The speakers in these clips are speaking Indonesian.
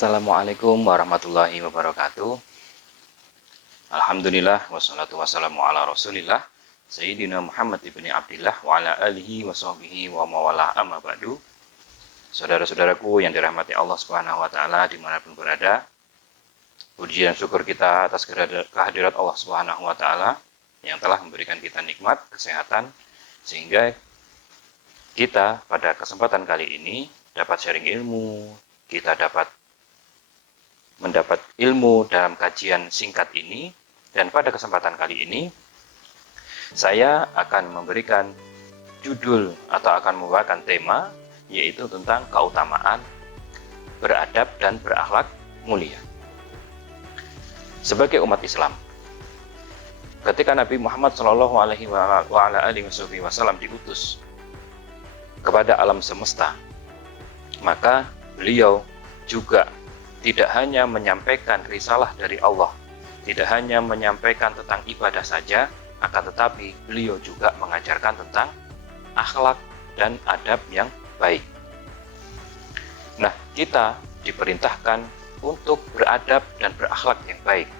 Assalamualaikum warahmatullahi wabarakatuh. Alhamdulillah wassalatu wassalamu ala Rasulillah Sayyidina Muhammad ibni Abdillah wa ala alihi wa sahbihi wa mawalah amma ba'du. Saudara-saudaraku yang dirahmati Allah Subhanahu wa taala dimanapun berada, puji dan syukur kita atas kehadirat Allah Subhanahu wa taala yang telah memberikan kita nikmat kesehatan sehingga kita pada kesempatan kali ini dapat sharing ilmu, kita dapat mendapat ilmu dalam kajian singkat ini. Dan pada kesempatan kali ini saya akan memberikan judul atau akan membawakan tema, yaitu tentang keutamaan beradab dan berakhlak mulia. Sebagai umat Islam, ketika Nabi Muhammad SAW diutus kepada alam semesta, maka beliau juga tidak hanya menyampaikan risalah dari Allah, tidak hanya menyampaikan tentang ibadah saja, akan tetapi beliau juga mengajarkan tentang akhlak dan adab yang baik. Nah, kita diperintahkan untuk beradab dan berakhlak yang baik,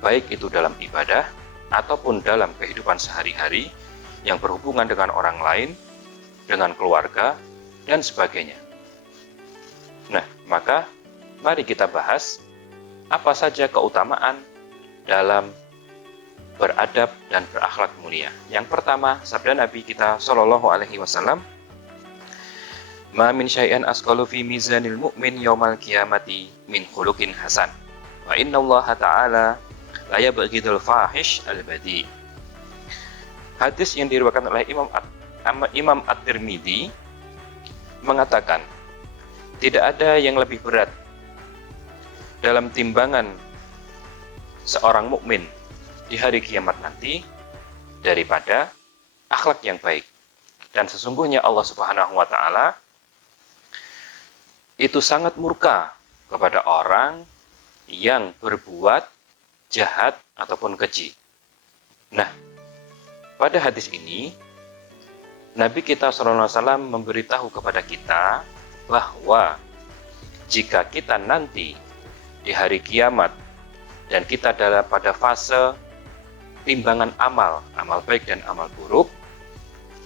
baik itu dalam ibadah ataupun dalam kehidupan sehari-hari yang berhubungan dengan orang lain, dengan keluarga, dan sebagainya. Nah, maka mari kita bahas apa saja keutamaan dalam beradab dan berakhlak mulia. Yang pertama, sabda Nabi kita Shallallahu Alaihi Wasallam, "Ma min syai'in asqalu fi mizanil mu'min yaumal qiyamati min khuluqin hasan. Wa inna Allah Ta'ala la yabghidul fahish al-badi." Hadis yang diriwayatkan oleh Imam At-Tirmidzi mengatakan, tidak ada yang lebih berat dalam timbangan seorang mukmin di hari kiamat nanti daripada akhlak yang baik. Dan sesungguhnya Allah Subhanahu wa taala itu sangat murka kepada orang yang berbuat jahat ataupun keji. Nah, pada hadis ini Nabi kita SAW memberitahu kepada kita bahwa jika kita nanti di hari kiamat dan kita pada fase timbangan amal baik dan amal buruk,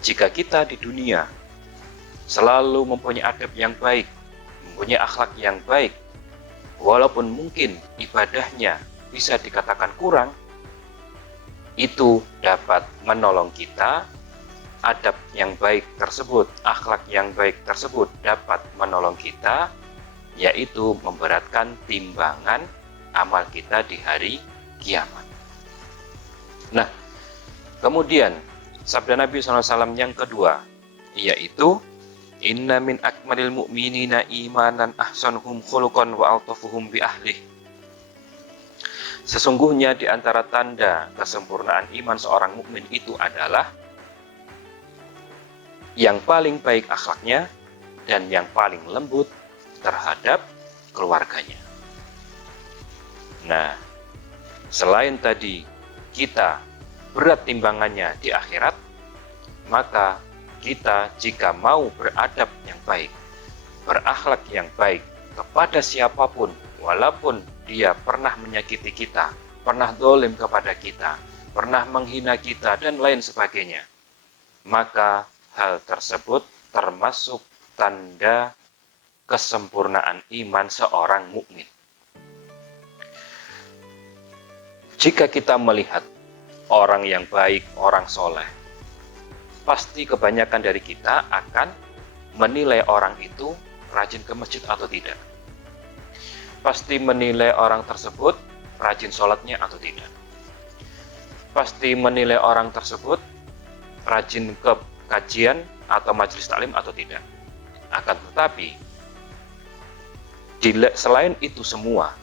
jika kita di dunia selalu mempunyai adab yang baik, mempunyai akhlak yang baik, walaupun mungkin ibadahnya bisa dikatakan kurang, itu dapat menolong kita. Adab yang baik tersebut, akhlak yang baik tersebut dapat menolong kita, yaitu memberatkan timbangan amal kita di hari kiamat. Nah, kemudian sabda Nabi SAW yang kedua, yaitu inna min akmalil mu'minina imanan ahsanuhum khuluqan wa altafuhum bi ahlih. Sesungguhnya di antara tanda kesempurnaan iman seorang mukmin itu adalah yang paling baik akhlaknya dan yang paling lembut terhadap keluarganya. Nah, selain tadi kita berat timbangannya di akhirat, maka kita jika mau beradab yang baik, berakhlak yang baik kepada siapapun, walaupun dia pernah menyakiti kita, pernah dolim kepada kita, pernah menghina kita, dan lain sebagainya, maka hal tersebut termasuk tanda kesempurnaan iman seorang mukmin. Jika kita melihat orang yang baik, orang soleh, pasti kebanyakan dari kita akan menilai orang itu rajin ke masjid atau tidak. Pasti menilai orang tersebut rajin sholatnya atau tidak. Pasti menilai orang tersebut rajin ke kajian atau majelis taklim atau tidak. Akan tetapi, selain itu semua,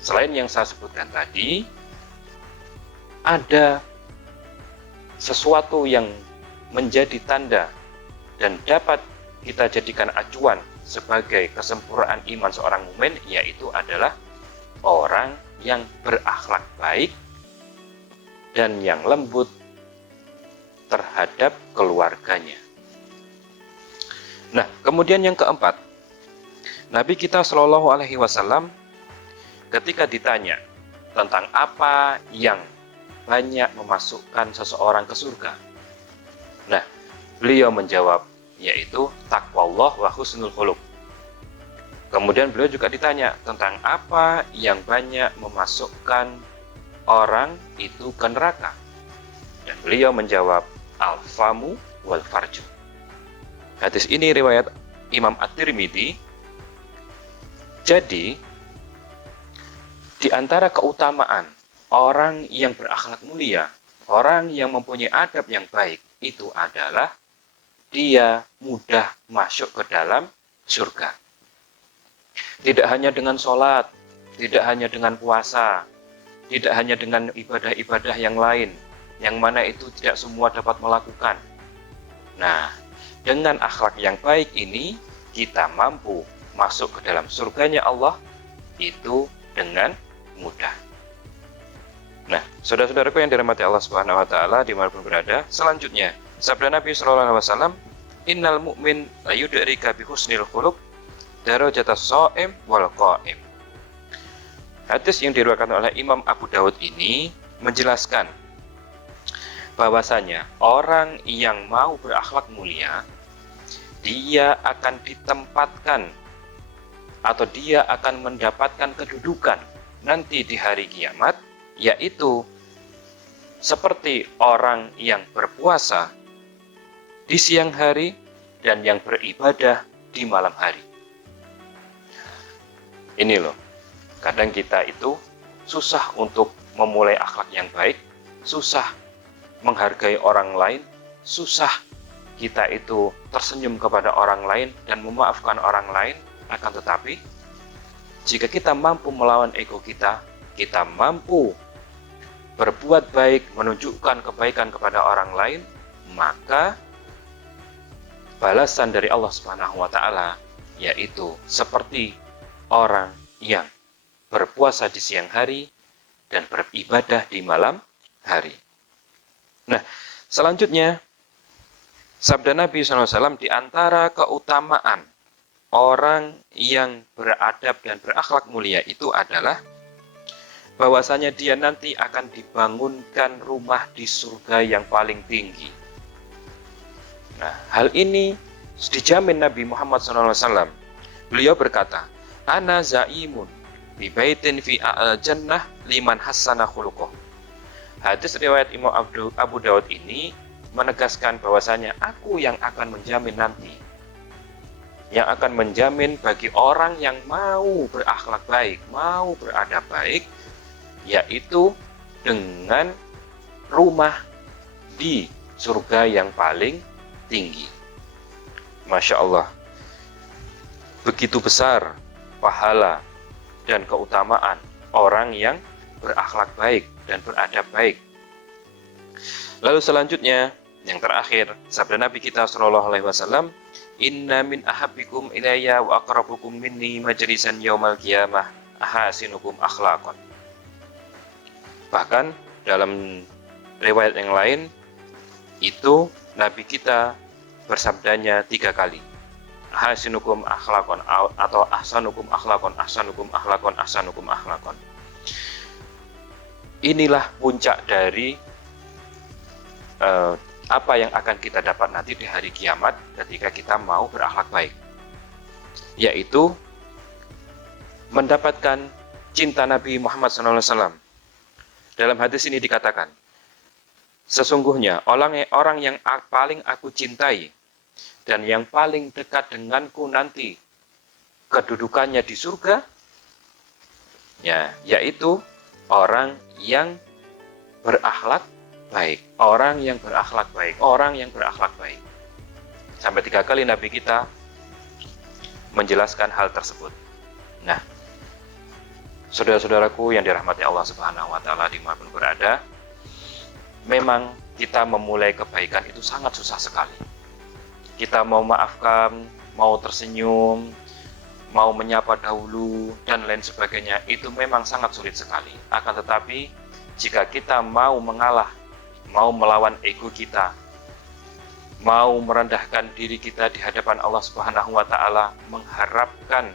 selain yang saya sebutkan tadi, ada sesuatu yang menjadi tanda dan dapat kita jadikan acuan sebagai kesempurnaan iman seorang mukmin, yaitu adalah orang yang berakhlak baik dan yang lembut terhadap keluarganya. Nah, kemudian yang keempat, Nabi kita Shallallahu Alaihi Wasallam ketika ditanya tentang apa yang banyak memasukkan seseorang ke surga, nah, beliau menjawab, yaitu taqwallah wa husnul khuluq. Kemudian beliau juga ditanya tentang apa yang banyak memasukkan orang itu ke neraka. Dan beliau menjawab, al-famu wal farju. Hadis ini riwayat Imam At-Tirmidzi. Jadi, di antara keutamaan orang yang berakhlak mulia, orang yang mempunyai adab yang baik, itu adalah dia mudah masuk ke dalam surga. Tidak hanya dengan sholat, tidak hanya dengan puasa, tidak hanya dengan ibadah-ibadah yang lain, yang mana itu tidak semua dapat melakukan. Nah, dengan akhlak yang baik ini, kita mampu masuk ke dalam surganya Allah itu dengan mudah. Nah, saudara-saudaraku yang dirahmati Allah Subhanahu wa taala dimanapun berada, selanjutnya sabda Nabi sallallahu alaihi wasallam, "Innal mu'min la yudrika bi husnil khuluq darajatas shaim wal qa'im." Hadis yang diriwayatkan oleh Imam Abu Dawud ini menjelaskan bahwasanya orang yang mau berakhlak mulia, dia akan ditempatkan atau dia akan mendapatkan kedudukan nanti di hari kiamat, yaitu seperti orang yang berpuasa di siang hari dan yang beribadah di malam hari. Ini loh, kadang kita itu susah untuk memulai akhlak yang baik, susah menghargai orang lain, susah kita itu tersenyum kepada orang lain dan memaafkan orang lain. Akan tetapi, jika kita mampu melawan ego kita, kita mampu berbuat baik, menunjukkan kebaikan kepada orang lain, maka balasan dari Allah Subhanahu wa taala yaitu seperti orang yang berpuasa di siang hari dan beribadah di malam hari. Nah, selanjutnya sabda Nabi SAW, di antara keutamaan orang yang beradab dan berakhlak mulia itu adalah bahwasanya dia nanti akan dibangunkan rumah di surga yang paling tinggi. Nah, hal ini dijamin Nabi Muhammad SAW. Beliau berkata, "Ana zaimun bi baitin fi al-jannah liman hassana khuluquh." Hadis riwayat Imam Abu Dawud ini menegaskan bahwasanya aku yang akan menjamin nanti, yang akan menjamin bagi orang yang mau berakhlak baik, mau beradab baik, yaitu dengan rumah di surga yang paling tinggi. Masya Allah, begitu besar pahala dan keutamaan orang yang berakhlak baik dan beradab baik. Lalu selanjutnya, yang terakhir, sabda Nabi kita Shallallahu Alaihi Wasallam, "Inna min ahabbikum ilayya wa aqrabukum minni majlisan yaumal qiyamah ahasinukum akhlaqan." Bahkan dalam riwayat yang lain itu Nabi kita bersabdanya 3 kali, ahasinukum akhlaqan atau ahsanukum akhlaqan, ahsanukum akhlaqan, ahsanukum akhlaqan. Inilah puncak dari apa yang akan kita dapat nanti di hari kiamat ketika kita mau berakhlak baik, yaitu mendapatkan cinta Nabi Muhammad SAW. Dalam hadis ini dikatakan, sesungguhnya orang yang paling aku cintai dan yang paling dekat denganku nanti kedudukannya di surga, ya, yaitu orang yang berakhlak baik, orang yang berakhlak baik, orang yang berakhlak baik. Sampai 3 kali Nabi kita menjelaskan hal tersebut. Nah, saudara-saudaraku yang dirahmati Allah Subhanahu wa taala dimanapun berada, memang kita memulai kebaikan itu sangat susah sekali. Kita mau maafkan, mau tersenyum, mau menyapa dahulu, dan lain sebagainya, itu memang sangat sulit sekali. Akan tetapi, jika kita mau mengalah, mau melawan ego kita, mau merendahkan diri kita di hadapan Allah Subhanahu wa taala, mengharapkan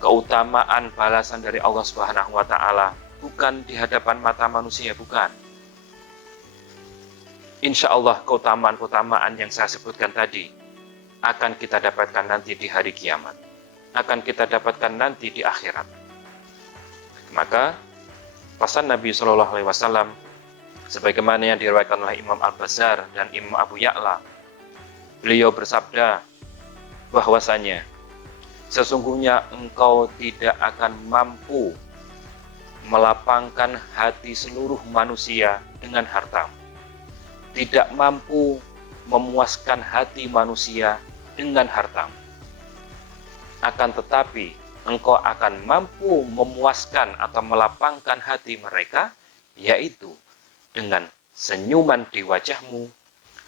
keutamaan balasan dari Allah Subhanahu wa Ta'ala bukan di hadapan mata manusia, bukan. Insya Allah keutamaan-keutamaan yang saya sebutkan tadi akan kita dapatkan nanti di hari kiamat, akan kita dapatkan nanti di akhirat. Maka pesan Nabi Shallallahu Alaihi Wasallam sebagaimana yang diriwayatkan oleh Imam Al-Bazzar dan Imam Abu Ya'la, beliau bersabda bahwasanya sesungguhnya engkau tidak akan mampu melapangkan hati seluruh manusia dengan hartamu, tidak mampu memuaskan hati manusia dengan hartamu. Akan tetapi engkau akan mampu memuaskan atau melapangkan hati mereka, yaitu dengan senyuman di wajahmu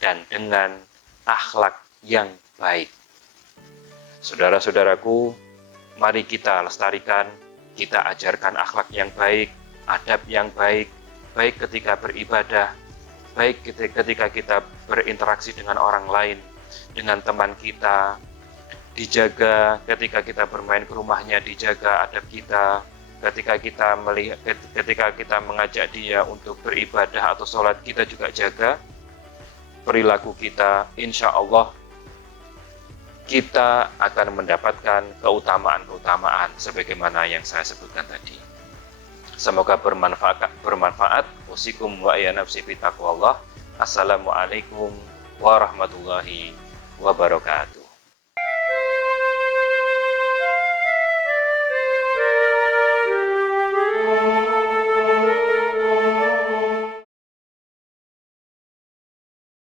dan dengan akhlak yang baik. Saudara-saudaraku, mari kita lestarikan, kita ajarkan akhlak yang baik, adab yang baik, baik ketika beribadah, baik ketika kita berinteraksi dengan orang lain, dengan teman kita, dijaga ketika kita bermain ke rumahnya, dijaga adab kita, ketika kita mengajak dia untuk beribadah atau sholat, kita juga jaga perilaku kita. Insya Allah kita akan mendapatkan keutamaan-keutamaan sebagaimana yang saya sebutkan tadi. Semoga bermanfaat. Usikum wa ya nafsi bi taqwallah. Assalamualaikum warahmatullahi wabarakatuh.